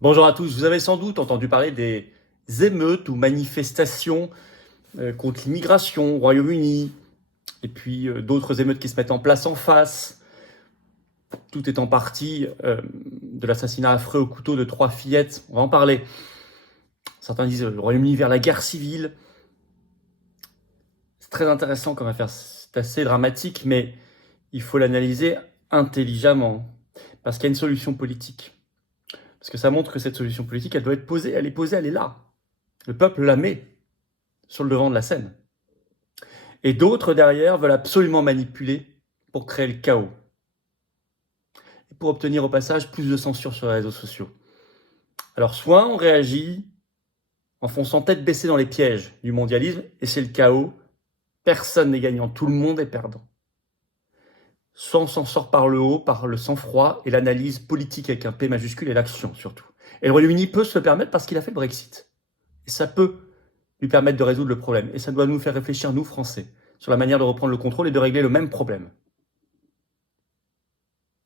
Bonjour à tous, vous avez sans doute entendu parler des émeutes ou manifestations contre l'immigration au Royaume-Uni, et puis d'autres émeutes qui se mettent en place en face, tout étant parti de l'assassinat affreux au couteau de 3 fillettes. On va en parler. Certains disent le Royaume-Uni vers la guerre civile. C'est très intéressant comme affaire, c'est assez dramatique, mais il faut l'analyser intelligemment, parce qu'il y a une solution politique. Parce que ça montre que cette solution politique, elle doit être posée, elle est posée, elle est là. Le peuple la met sur le devant de la scène. Et d'autres derrière veulent absolument manipuler pour créer le chaos. Et pour obtenir au passage plus de censure sur les réseaux sociaux. Alors soit on réagit en fonçant tête baissée dans les pièges du mondialisme, et c'est le chaos, personne n'est gagnant, tout le monde est perdant. Soit on s'en sort par le haut, par le sang-froid et l'analyse politique avec un P majuscule et l'action surtout. Et le Royaume-Uni peut se le permettre parce qu'il a fait le Brexit. Et ça peut lui permettre de résoudre le problème. Et ça doit nous faire réfléchir, nous, Français, sur la manière de reprendre le contrôle et de régler le même problème.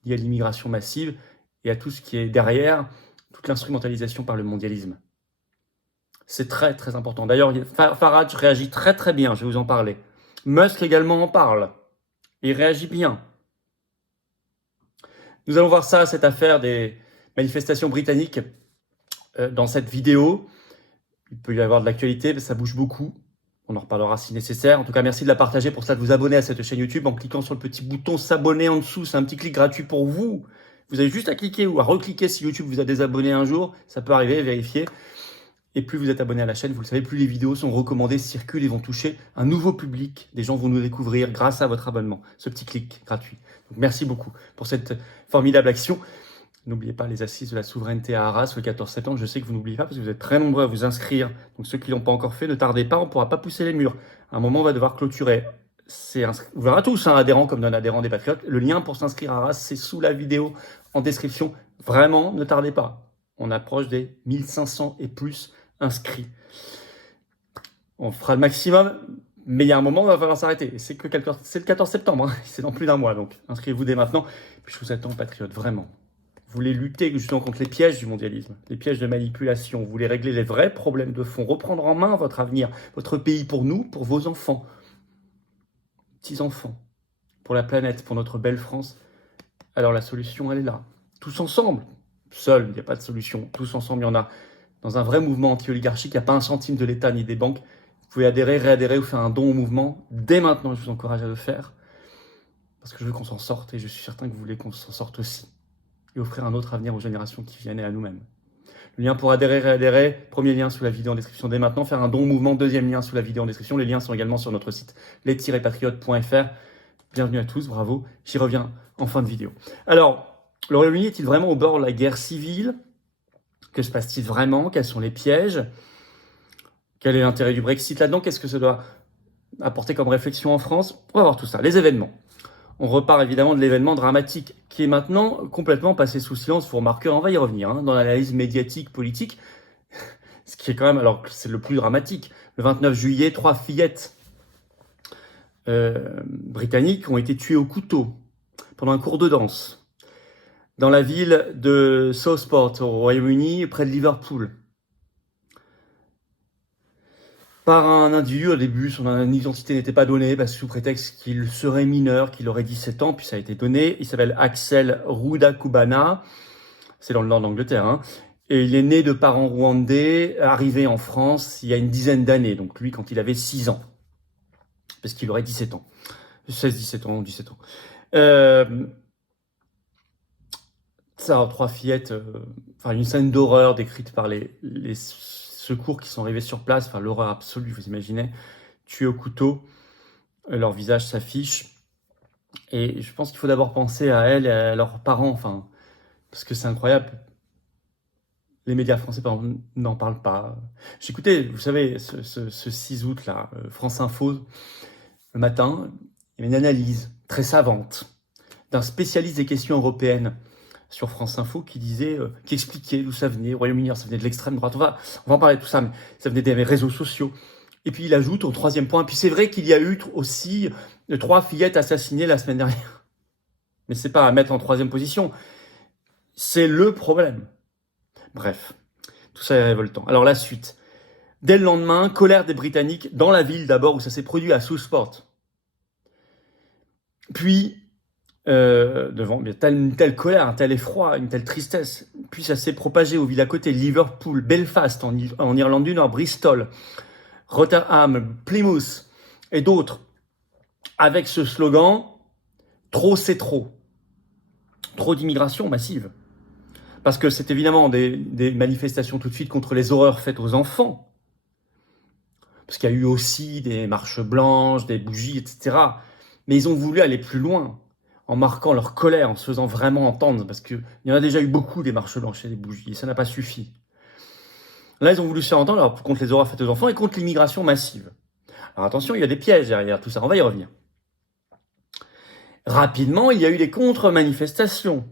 Il y a l'immigration massive et à tout ce qui est derrière, toute l'instrumentalisation par le mondialisme. C'est très très important. D'ailleurs, Farage réagit très très bien, je vais vous en parler. Musk également en parle. Il réagit bien. Nous allons voir ça, cette affaire des manifestations britanniques dans cette vidéo. Il peut y avoir de l'actualité, ça bouge beaucoup. On en reparlera si nécessaire. En tout cas, merci de la partager. Pour ça, de vous abonner à cette chaîne YouTube en cliquant sur le petit bouton s'abonner en dessous. C'est un petit clic gratuit pour vous. Vous avez juste à cliquer ou à recliquer si YouTube vous a désabonné un jour. Ça peut arriver, vérifiez. Et plus vous êtes abonné à la chaîne, vous le savez, plus les vidéos sont recommandées, circulent et vont toucher un nouveau public. Des gens vont nous découvrir grâce à votre abonnement. Ce petit clic gratuit. Donc, merci beaucoup pour cette formidable action. N'oubliez pas les assises de la souveraineté à Arras le 14 septembre. Je sais que vous n'oubliez pas parce que vous êtes très nombreux à vous inscrire. Donc ceux qui ne l'ont pas encore fait, ne tardez pas, on ne pourra pas pousser les murs. À un moment, on va devoir clôturer. Vous verrez tous un adhérent comme un adhérent des Patriotes. Le lien pour s'inscrire à Arras, c'est sous la vidéo en description. Vraiment, ne tardez pas. On approche des 1500 et plus inscrits. On fera le maximum, mais il y a un moment où il va falloir s'arrêter. C'est le 14 septembre, hein. C'est dans plus d'un mois. Donc inscrivez-vous dès maintenant. Puis je vous attends, Patriotes, vraiment. Vous voulez lutter justement contre les pièges du mondialisme, les pièges de manipulation. Vous voulez régler les vrais problèmes de fond, reprendre en main votre avenir, votre pays pour nous, pour vos enfants, petits-enfants, pour la planète, pour notre belle France. Alors la solution, elle est là. Tous ensemble. Seul, il n'y a pas de solution. Tous ensemble, il y en a. Dans un vrai mouvement anti-oligarchique, il n'y a pas un centime de l'État ni des banques. Vous pouvez adhérer, réadhérer ou faire un don au mouvement. Dès maintenant, je vous encourage à le faire. Parce que je veux qu'on s'en sorte et je suis certain que vous voulez qu'on s'en sorte aussi. Et offrir un autre avenir aux générations qui viennent et à nous-mêmes. Le lien pour adhérer, réadhérer, premier lien sous la vidéo en description dès maintenant. Faire un don au mouvement, deuxième lien sous la vidéo en description. Les liens sont également sur notre site les-patriotes.fr. Bienvenue à tous, bravo. J'y reviens en fin de vidéo. Alors, le Royaume-Uni est-il vraiment au bord de la guerre civile? Que se passe-t-il vraiment? Quels sont les pièges? Quel est l'intérêt du Brexit là-dedans? Qu'est-ce que ça doit apporter comme réflexion en France? On va voir tout ça. Les événements. On repart évidemment de l'événement dramatique qui est maintenant complètement passé sous silence. Vous remarquerez, on va y revenir, hein, dans l'analyse médiatique, politique. Ce qui est quand même, alors c'est le plus dramatique. Le 29 juillet, 3 fillettes britanniques ont été tuées au couteau pendant un cours de danse dans la ville de Southport au Royaume-Uni, près de Liverpool. Par un individu, au début, son identité n'était pas donnée, sous prétexte qu'il serait mineur, qu'il aurait 17 ans, puis ça a été donné. Il s'appelle Axel Rudakubana, c'est dans le nord d'Angleterre, hein. Et il est né de parents rwandais, arrivé en France il y a une dizaine d'années, donc lui quand il avait 6 ans, parce qu'il aurait 17 ans. 16, 17 ans. Ça, 3 fillettes, une scène d'horreur décrite par les secours qui sont arrivés sur place, l'horreur absolue, vous imaginez, tués au couteau, leur visage s'affiche. Et je pense qu'il faut d'abord penser à elles et à leurs parents, parce que c'est incroyable. Les médias français, par exemple, n'en parlent pas. J'écoutais, vous savez, ce 6 août, là, France Info, le matin, il y avait une analyse très savante d'un spécialiste des questions européennes sur France Info qui disait, qui expliquait d'où ça venait, au Royaume-Uni, ça venait de l'extrême droite. On va en parler de tout ça, mais ça venait des réseaux sociaux. Et puis il ajoute au 3e point, puis c'est vrai qu'il y a eu aussi 3 fillettes assassinées la semaine dernière. Mais c'est pas à mettre en 3e position. C'est le problème. Bref, tout ça est révoltant. Alors la suite. Dès le lendemain, colère des Britanniques dans la ville d'abord où ça s'est produit à Southport. Puis, devant une telle colère, un tel effroi, une telle tristesse, puis ça s'est propagé aux villes à côté, Liverpool, Belfast en Irlande du Nord, Bristol, Rotherham, Plymouth et d'autres, avec ce slogan « Trop c'est trop ». Trop d'immigration massive. Parce que c'est évidemment des manifestations tout de suite contre les horreurs faites aux enfants. Parce qu'il y a eu aussi des marches blanches, des bougies, etc. Mais ils ont voulu aller plus loin, en marquant leur colère, en se faisant vraiment entendre. Parce qu'il y en a déjà eu beaucoup des marches blanches et des bougies, et ça n'a pas suffi. Là, ils ont voulu se faire entendre alors, contre les horreurs faites aux enfants et contre l'immigration massive. Alors attention, il y a des pièges derrière tout ça, on va y revenir. Rapidement, il y a eu des contre-manifestations.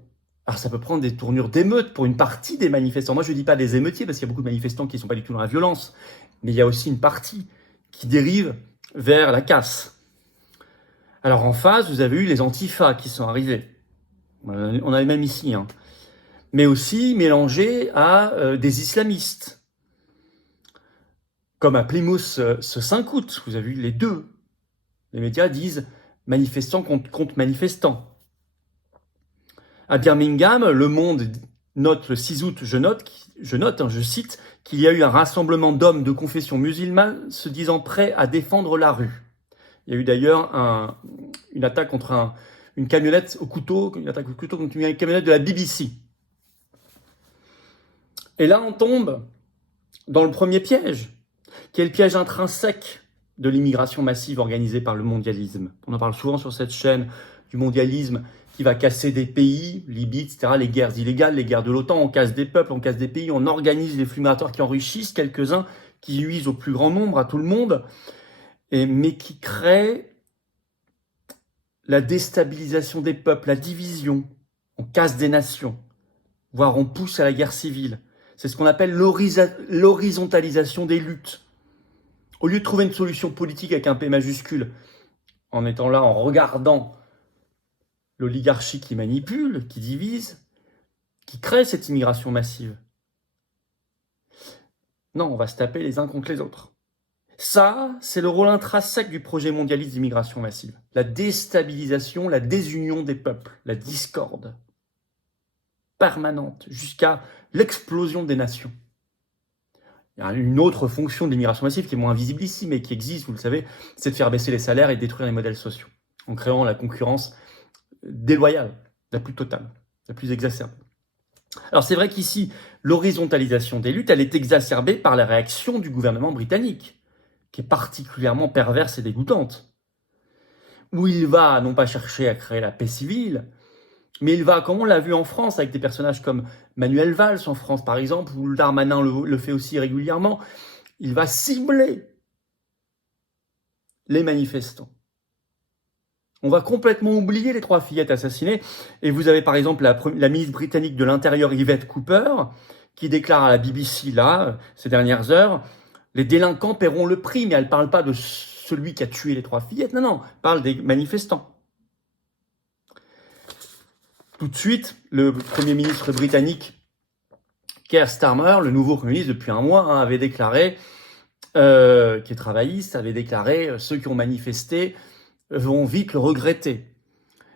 Alors ça peut prendre des tournures d'émeutes pour une partie des manifestants. Moi je ne dis pas des émeutiers parce qu'il y a beaucoup de manifestants qui ne sont pas du tout dans la violence. Mais il y a aussi une partie qui dérive vers la casse. Alors en face, vous avez eu les antifas qui sont arrivés. On avait même ici. Mais aussi mélangés à des islamistes. Comme à Plymouth ce 5 août, vous avez eu les deux. Les médias disent manifestants contre manifestants. À Birmingham, Le Monde note le 6 août, je cite, qu'il y a eu un rassemblement d'hommes de confession musulmane se disant prêts à défendre la rue. Il y a eu d'ailleurs une attaque contre une camionnette au couteau, contre une camionnette de la BBC. Et là, on tombe dans le premier piège, qui est le piège intrinsèque de l'immigration massive organisée par le mondialisme. On en parle souvent sur cette chaîne du mondialisme qui va casser des pays, Libye, etc., les guerres illégales, les guerres de l'OTAN, on casse des peuples, on casse des pays, on organise les flux migratoires qui enrichissent quelques-uns, qui nuisent au plus grand nombre, à tout le monde, mais qui créent la déstabilisation des peuples, la division, on casse des nations, voire on pousse à la guerre civile. C'est ce qu'on appelle l'horizontalisation des luttes. Au lieu de trouver une solution politique avec un P majuscule, en étant là, en regardant l'oligarchie qui manipule, qui divise, qui crée cette immigration massive. Non, on va se taper les uns contre les autres. Ça, c'est le rôle intrinsèque du projet mondialiste d'immigration massive. La déstabilisation, la désunion des peuples, la discorde permanente jusqu'à l'explosion des nations. Il y a une autre fonction de l'immigration massive qui est moins visible ici, mais qui existe, vous le savez, c'est de faire baisser les salaires et de détruire les modèles sociaux, en créant la concurrence déloyale, la plus totale, la plus exacerbée. Alors c'est vrai qu'ici, l'horizontalisation des luttes, elle est exacerbée par la réaction du gouvernement britannique, qui est particulièrement perverse et dégoûtante, où il va non pas chercher à créer la paix civile, mais il va, comme on l'a vu en France, avec des personnages comme Manuel Valls en France par exemple, ou Darmanin le fait aussi régulièrement, il va cibler les manifestants. On va complètement oublier les 3 fillettes assassinées. Et vous avez par exemple la ministre britannique de l'Intérieur, Yvette Cooper, qui déclare à la BBC, là, ces dernières heures, « Les délinquants paieront le prix », mais elle ne parle pas de celui qui a tué les 3 fillettes, non, elle parle des manifestants. Tout de suite, le Premier ministre britannique, Keir Starmer, le nouveau Premier ministre depuis un mois, avait déclaré, qui est travailliste, avait déclaré « Ceux qui ont manifesté vont vite le regretter ».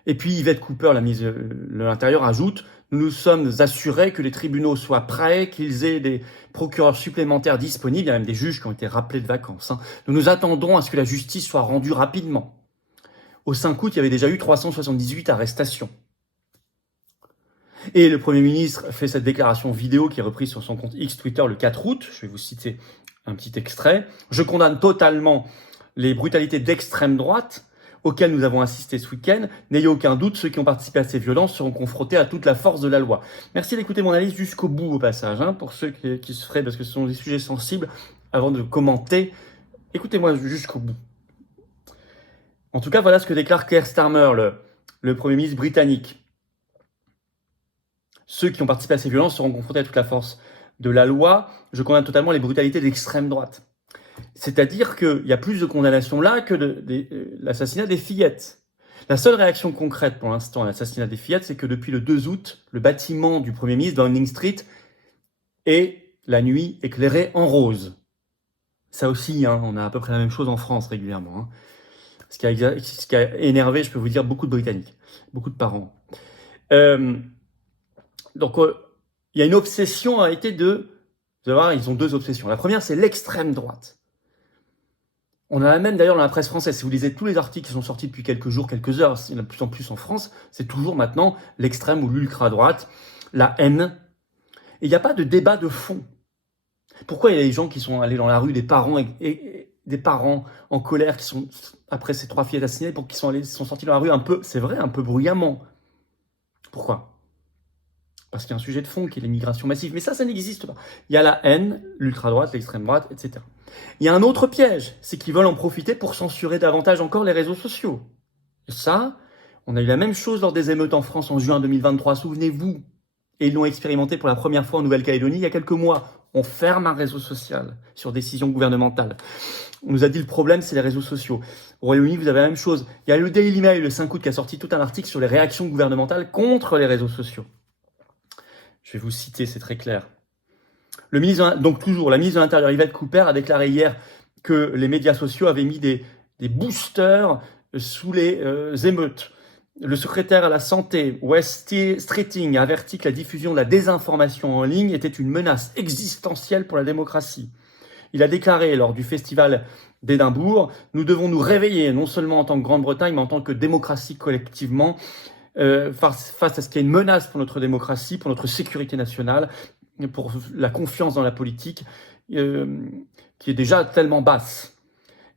Et puis Yvette Cooper, la ministre de l'Intérieur, ajoute « Nous nous sommes assurés que les tribunaux soient prêts, qu'ils aient des procureurs supplémentaires disponibles, il y a même des juges qui ont été rappelés de vacances. Nous nous attendons à ce que la justice soit rendue rapidement ». Au 5 août, il y avait déjà eu 378 arrestations. Et le Premier ministre fait cette déclaration vidéo qui est reprise sur son compte X Twitter le 4 août. Je vais vous citer un petit extrait. « Je condamne totalement les brutalités d'extrême droite auxquelles nous avons assisté ce week-end. N'ayez aucun doute, ceux qui ont participé à ces violences seront confrontés à toute la force de la loi. » Merci d'écouter mon analyse jusqu'au bout au passage, pour ceux qui se feraient, parce que ce sont des sujets sensibles, avant de commenter. Écoutez-moi jusqu'au bout. En tout cas, voilà ce que déclare Keir Starmer, le Premier ministre britannique. Ceux qui ont participé à ces violences seront confrontés à toute la force de la loi. Je condamne totalement les brutalités d'extrême droite. C'est-à-dire qu'il y a plus de condamnations là que l'assassinat des fillettes. La seule réaction concrète pour l'instant à l'assassinat des fillettes, c'est que depuis le 2 août, le bâtiment du Premier ministre, Downing Street, et la nuit éclairée en rose. Ça aussi, hein, on a à peu près la même chose en France régulièrement. Hein. Ce qui a énervé, je peux vous dire, beaucoup de Britanniques, beaucoup de parents. Donc, il y a une obsession a été de... Vous allez voir, ils ont deux obsessions. La première, c'est l'extrême droite. On a même d'ailleurs dans la presse française, si vous lisez tous les articles qui sont sortis depuis quelques jours, quelques heures, il y en a de plus en plus en France, c'est toujours maintenant l'extrême ou l'ultra-droite, la haine. Et il n'y a pas de débat de fond. Pourquoi il y a des gens qui sont allés dans la rue, des parents et des parents en colère qui sont, après ces 3 fillettes assassinées, pour qu'ils sont sortis dans la rue un peu, c'est vrai, un peu bruyamment. Pourquoi ? Parce qu'il y a un sujet de fond qui est l'immigration massive. Mais ça n'existe pas. Il y a la haine, l'ultra-droite, l'extrême droite, etc. Il y a un autre piège, c'est qu'ils veulent en profiter pour censurer davantage encore les réseaux sociaux. Et ça, on a eu la même chose lors des émeutes en France en juin 2023, souvenez-vous. Et ils l'ont expérimenté pour la première fois en Nouvelle-Calédonie il y a quelques mois. On ferme un réseau social sur décision gouvernementale. On nous a dit le problème, c'est les réseaux sociaux. Au Royaume-Uni, vous avez la même chose. Il y a le Daily Mail le 5 août qui a sorti tout un article sur les réactions gouvernementales contre les réseaux sociaux. Je vais vous citer, c'est très clair. Donc toujours, la ministre de l'Intérieur, Yvette Cooper, a déclaré hier que les médias sociaux avaient mis des boosters sous les émeutes. Le secrétaire à la santé, Wes Streeting, a averti que la diffusion de la désinformation en ligne était une menace existentielle pour la démocratie. Il a déclaré lors du festival d'Édimbourg, nous devons nous réveiller, non seulement en tant que Grande-Bretagne, mais en tant que démocratie collectivement, face à ce qui est une menace pour notre démocratie, pour notre sécurité nationale, pour la confiance dans la politique, qui est déjà tellement basse.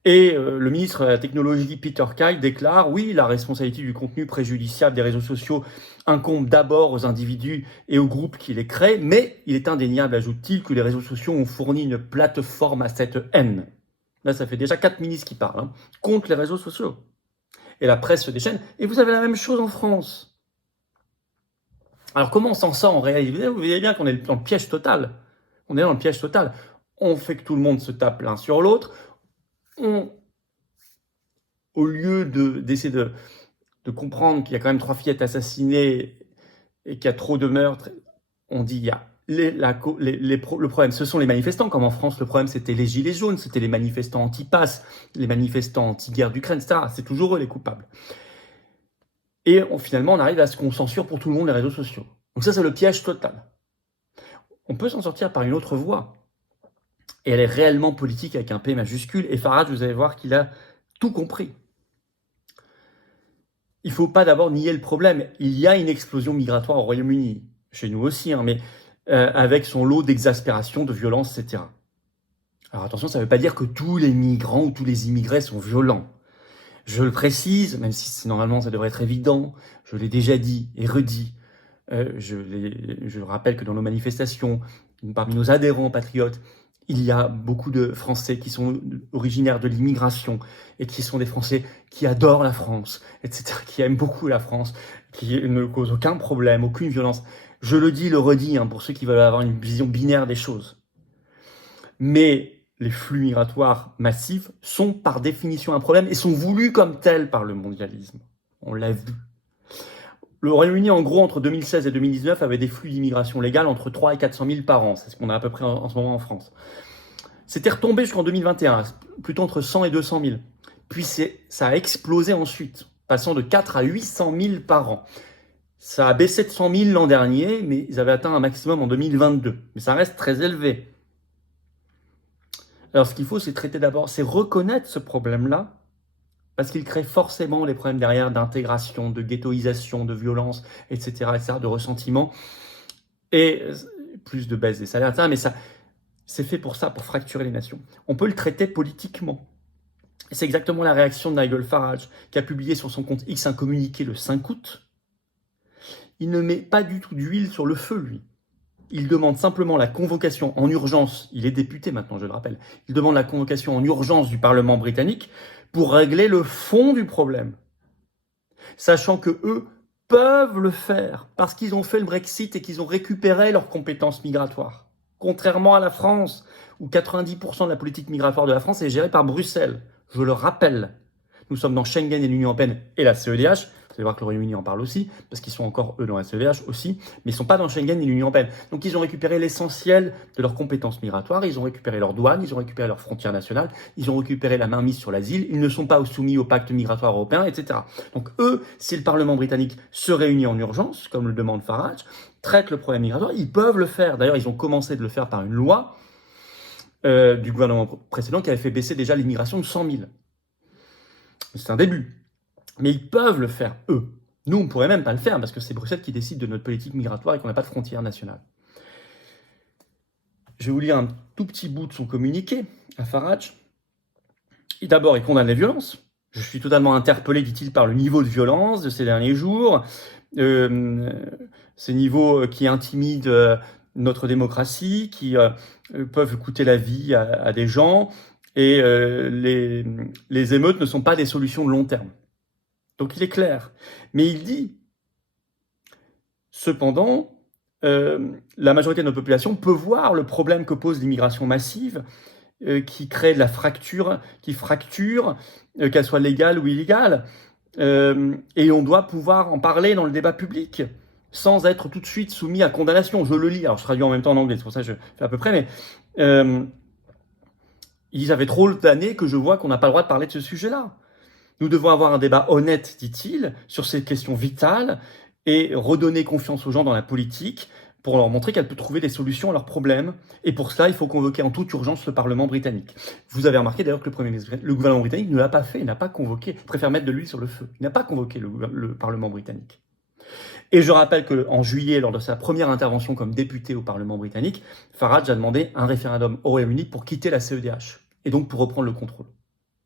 Et le ministre de la Technologie, Peter Kyle, déclare « Oui, la responsabilité du contenu préjudiciable des réseaux sociaux incombe d'abord aux individus et aux groupes qui les créent, mais il est indéniable, ajoute-t-il, que les réseaux sociaux ont fourni une plateforme à cette haine. » Là, ça fait déjà 4 ministres qui parlent, hein, contre les réseaux sociaux. Et la presse se déchaîne. Et vous avez la même chose en France. Alors, comment on s'en sort en réalité ? Vous voyez bien qu'on est dans le piège total. On est dans le piège total. On fait que tout le monde se tape l'un sur l'autre. Au lieu d'essayer de comprendre qu'il y a quand même 3 fillettes assassinées et qu'il y a trop de meurtres, on dit il y a le problème, ce sont les manifestants, comme en France, le problème c'était les gilets jaunes, c'était les manifestants anti-pass, les manifestants anti-guerre d'Ukraine, etc. C'est toujours eux les coupables. Et finalement, on arrive à ce qu'on censure pour tout le monde les réseaux sociaux. Donc ça, c'est le piège total. On peut s'en sortir par une autre voie. Et elle est réellement politique avec un P majuscule. Et Farage, vous allez voir qu'il a tout compris. Il ne faut pas d'abord nier le problème. Il y a une explosion migratoire au Royaume-Uni, chez nous aussi, hein, mais avec son lot d'exaspération, de violence, etc. Alors attention, ça ne veut pas dire que tous les migrants ou tous les immigrés sont violents. Je le précise, même si normalement ça devrait être évident, je l'ai déjà dit et redit. Je rappelle que dans nos manifestations, parmi nos adhérents patriotes, il y a beaucoup de Français qui sont originaires de l'immigration et qui sont des Français qui adorent la France, etc., qui aiment beaucoup la France, qui ne causent aucun problème, aucune violence. Je le dis, le redis, hein, pour ceux qui veulent avoir une vision binaire des choses. Mais les flux migratoires massifs sont par définition un problème et sont voulus comme tels par le mondialisme. On l'a vu. Le Royaume-Uni, en gros, entre 2016 et 2019, avait des flux d'immigration légale entre 3 et 400 000 par an. C'est ce qu'on a à peu près en ce moment en France. C'était retombé jusqu'en 2021, plutôt entre 100 et 200 000. Puis ça a explosé ensuite, passant de 4 à 800 000 par an. Ça a baissé de 100 000 l'an dernier, mais ils avaient atteint un maximum en 2022. Mais ça reste très élevé. Alors ce qu'il faut, c'est traiter d'abord, c'est reconnaître ce problème-là, parce qu'il crée forcément les problèmes derrière d'intégration, de ghettoisation, de violence, etc., de ressentiment, et plus de baisse des salaires, etc. Mais ça, c'est fait pour ça, pour fracturer les nations. On peut le traiter politiquement. C'est exactement la réaction de Nigel Farage, qui a publié sur son compte X un communiqué le 5 août. Il ne met pas du tout d'huile sur le feu, lui. Il demande simplement la convocation en urgence, il est député maintenant, je le rappelle, il demande la convocation en urgence du Parlement britannique pour régler le fond du problème. Sachant que eux peuvent le faire parce qu'ils ont fait le Brexit et qu'ils ont récupéré leurs compétences migratoires. Contrairement à la France, où 90% de la politique migratoire de la France est gérée par Bruxelles, je le rappelle. Nous sommes dans Schengen et l'Union européenne et la CEDH. Vous allez voir que le Royaume-Uni en parle aussi, parce qu'ils sont encore, eux, dans la CEDH aussi, mais ils ne sont pas dans Schengen et l'Union européenne. Donc, ils ont récupéré l'essentiel de leurs compétences migratoires, ils ont récupéré leurs douanes, ils ont récupéré leurs frontières nationales, ils ont récupéré la mainmise sur l'asile, ils ne sont pas soumis au pacte migratoire européen, etc. Donc, eux, si le Parlement britannique se réunit en urgence, comme le demande Farage, traite le problème migratoire, ils peuvent le faire. D'ailleurs, ils ont commencé de le faire par une loi du gouvernement précédent qui avait fait baisser déjà l'immigration de 100 000. C'est un début. Mais ils peuvent le faire, eux. Nous, on ne pourrait même pas le faire parce que c'est Bruxelles qui décide de notre politique migratoire et qu'on n'a pas de frontière nationale. Je vais vous lire un tout petit bout de son communiqué à Farage. D'abord, il condamne les violences. Je suis totalement interpellé, dit-il, par le niveau de violence de ces derniers jours. Ces niveaux qui intimident notre démocratie, qui peuvent coûter la vie à des gens. Et les émeutes ne sont pas des solutions de long terme. Donc il est clair. Mais il dit, cependant, la majorité de notre population peut voir le problème que pose l'immigration massive, qui crée de la fracture, qui fracture, qu'elle soit légale ou illégale. Et on doit pouvoir en parler dans le débat public, sans être tout de suite soumis à condamnation. Je le lis, alors je traduis en même temps en anglais, c'est pour ça que je fais à peu près, mais ils avaient trop d'années que je vois qu'on n'a pas le droit de parler de ce sujet-là. Nous devons avoir un débat honnête, dit-il, sur ces questions vitales et redonner confiance aux gens dans la politique pour leur montrer qu'elle peut trouver des solutions à leurs problèmes. Et pour cela, il faut convoquer en toute urgence le Parlement britannique. Vous avez remarqué d'ailleurs que le gouvernement britannique ne l'a pas fait, il n'a pas convoqué, il préfère mettre de l'huile sur le feu. Il n'a pas convoqué le Parlement britannique. Et je rappelle qu'en juillet, lors de sa première intervention comme député au Parlement britannique, Farage a demandé un référendum au Royaume-Uni pour quitter la CEDH et donc pour reprendre le contrôle.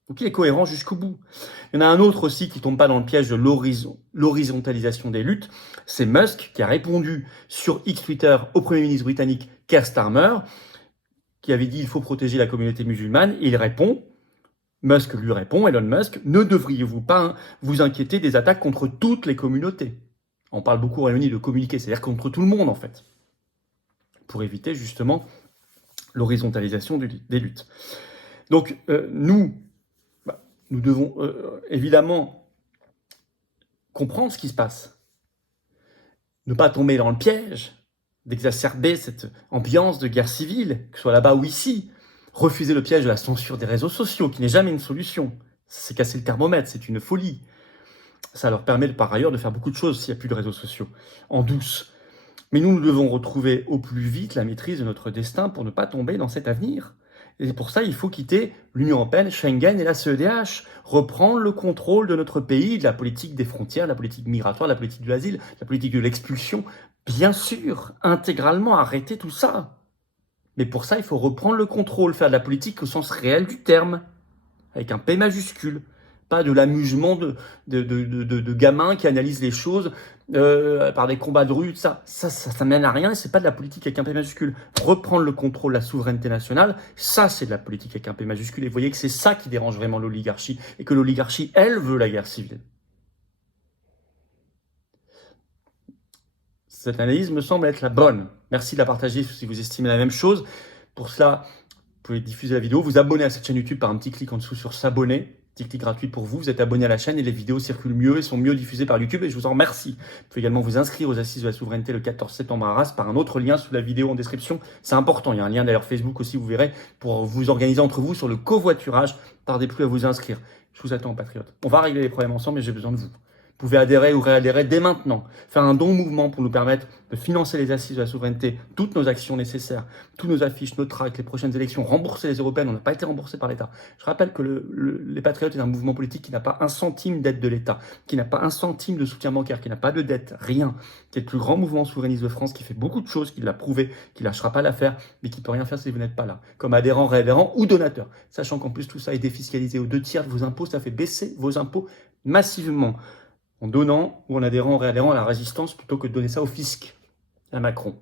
Donc il est cohérent jusqu'au bout. Il y en a un autre aussi qui ne tombe pas dans le piège de l'horizontalisation des luttes. C'est Musk qui a répondu sur X Twitter au Premier ministre britannique Keir Starmer, qui avait dit il faut protéger la communauté musulmane. Et il répond, Musk lui répond, Elon Musk, ne devriez-vous pas vous inquiéter des attaques contre toutes les communautés? On parle beaucoup au Royaume-Uni de communiquer, c'est-à-dire contre tout le monde en fait, pour éviter justement l'horizontalisation des luttes. Donc nous devons évidemment comprendre ce qui se passe. Ne pas tomber dans le piège d'exacerber cette ambiance de guerre civile, que ce soit là-bas ou ici. Refuser le piège de la censure des réseaux sociaux, qui n'est jamais une solution. C'est casser le thermomètre, c'est une folie. Ça leur permet par ailleurs de faire beaucoup de choses s'il n'y a plus de réseaux sociaux, en douce. Mais nous devons retrouver au plus vite la maîtrise de notre destin pour ne pas tomber dans cet avenir. Et pour ça, il faut quitter l'Union européenne, Schengen et la CEDH, reprendre le contrôle de notre pays, de la politique des frontières, de la politique migratoire, de la politique de l'asile, de la politique de l'expulsion. Bien sûr, intégralement, arrêter tout ça. Mais pour ça, il faut reprendre le contrôle, faire de la politique au sens réel du terme, avec un P majuscule. Pas de l'amusement de gamins qui analysent les choses par des combats de rue, ça mène à rien et c'est pas de la politique avec un P majuscule. Reprendre le contrôle de la souveraineté nationale, ça c'est de la politique avec un P majuscule. Et vous voyez que c'est ça qui dérange vraiment l'oligarchie et que l'oligarchie, elle, veut la guerre civile. Cette analyse me semble être la bonne. Merci de la partager si vous estimez la même chose. Pour cela, vous pouvez diffuser la vidéo, vous abonner à cette chaîne YouTube par un petit clic en dessous sur s'abonner. Petit clic gratuit pour vous, vous êtes abonné à la chaîne et les vidéos circulent mieux et sont mieux diffusées par YouTube et je vous en remercie. Vous pouvez également vous inscrire aux Assises de la Souveraineté le 14 septembre à Arras par un autre lien sous la vidéo en description. C'est important, il y a un lien d'ailleurs Facebook aussi, vous verrez, pour vous organiser entre vous sur le covoiturage. Tardez plus à vous inscrire. Je vous attends, patriotes. On va régler les problèmes ensemble mais j'ai besoin de vous. Vous pouvez adhérer ou réadhérer dès maintenant, faire un don au mouvement pour nous permettre de financer les assises de la souveraineté, toutes nos actions nécessaires, tous nos affiches, nos tracts, les prochaines élections, rembourser les européennes, on n'a pas été remboursé par l'État. Je rappelle que les Patriotes est un mouvement politique qui n'a pas un centime d'aide de l'État, qui n'a pas un centime de soutien bancaire, qui n'a pas de dette, rien, qui est le plus grand mouvement souverainiste de France, qui fait beaucoup de choses, qui l'a prouvé, qui lâchera pas l'affaire, mais qui peut rien faire si vous n'êtes pas là, comme adhérent, réadhérent ou donateur. Sachant qu'en plus tout ça est défiscalisé aux 2/3 de vos impôts, ça fait baisser vos impôts massivement. En donnant ou en adhérant, en réadhérant à la résistance plutôt que de donner ça au fisc, à Macron.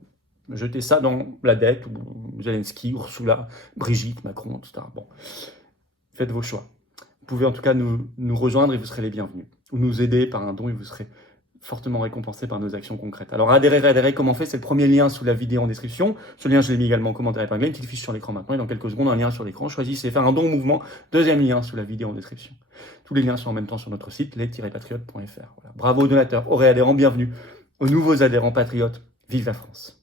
Jeter ça dans la dette, ou Zelensky, Ursula, Brigitte, Macron, etc. Bon, faites vos choix. Vous pouvez en tout cas nous rejoindre et vous serez les bienvenus. Ou nous aider par un don et vous serez fortement récompensés par nos actions concrètes. Alors adhérer, comment on fait? C'est le premier lien sous la vidéo en description. Ce lien, je l'ai mis également en commentaire épinglé, une petite fiche sur l'écran maintenant, et dans quelques secondes, un lien sur l'écran. Choisissez faire un don au mouvement. Deuxième lien sous la vidéo en description. Tous les liens sont en même temps sur notre site, les-patriotes.fr. Voilà. Bravo aux donateurs, aux réadhérents, bienvenue aux nouveaux adhérents patriotes. Vive la France!